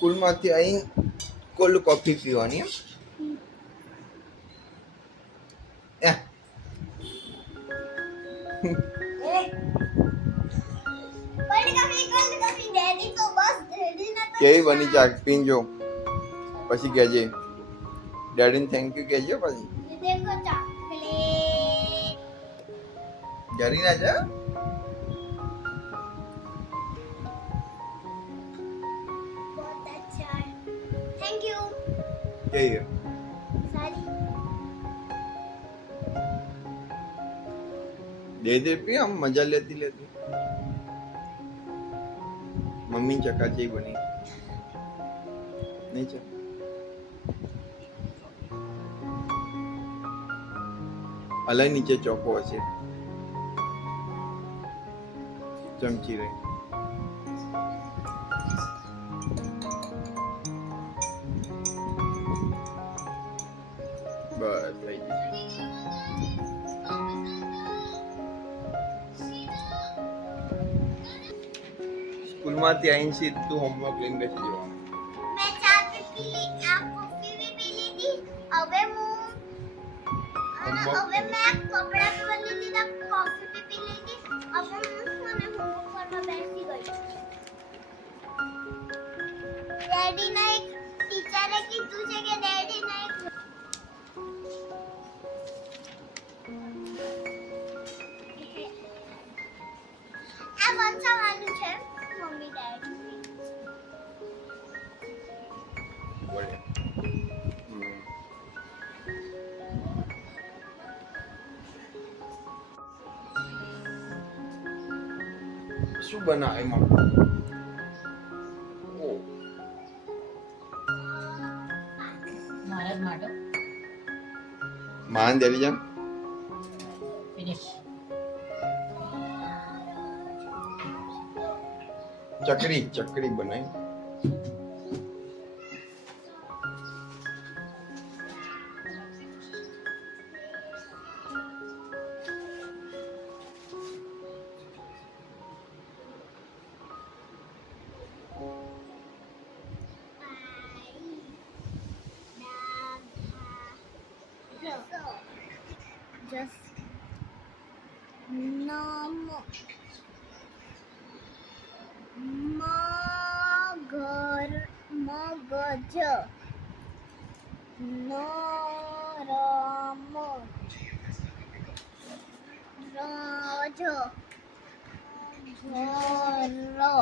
સ્કૂલમાંથી અહીં cold coffee પીવાની કેવી બની ચા પીંજો પછી કહેજે ડેડીને થેન્ક યુ કહેજો પછી જરી ના જા थैंक यू કહીએ सारी દે દે પી આમ મજા લેતી લેતી મમ્મી ચકાચી બની નહીં છે અલગ નીચે ચોકો હશે ચમચી રહી સ્કૂલમાંથી આવીને છે તું હોમવર્ક લઈને બેસી જવાનું મેં ચા પી લી આ કોફી બી પી લીધી હવે હું હવે મેં કપડાં ધોઈ લીધી કોફી બી પી લીધી હવે હું છે હોમવર્ક કરવા બેસી ગઈ ડેડી ના એક ટીચરે કીધું છે કે ડેડી ના એક આ વંચાવાનું છે મમ્મી ડેડી વળે હમ. શું બનાવે એમાં ઓ મહારાજ માટે માન દેવી જામ ફિનિશ ચકરી ચકરી બનાવી Just namo જ નો રમો રજો ઢોરો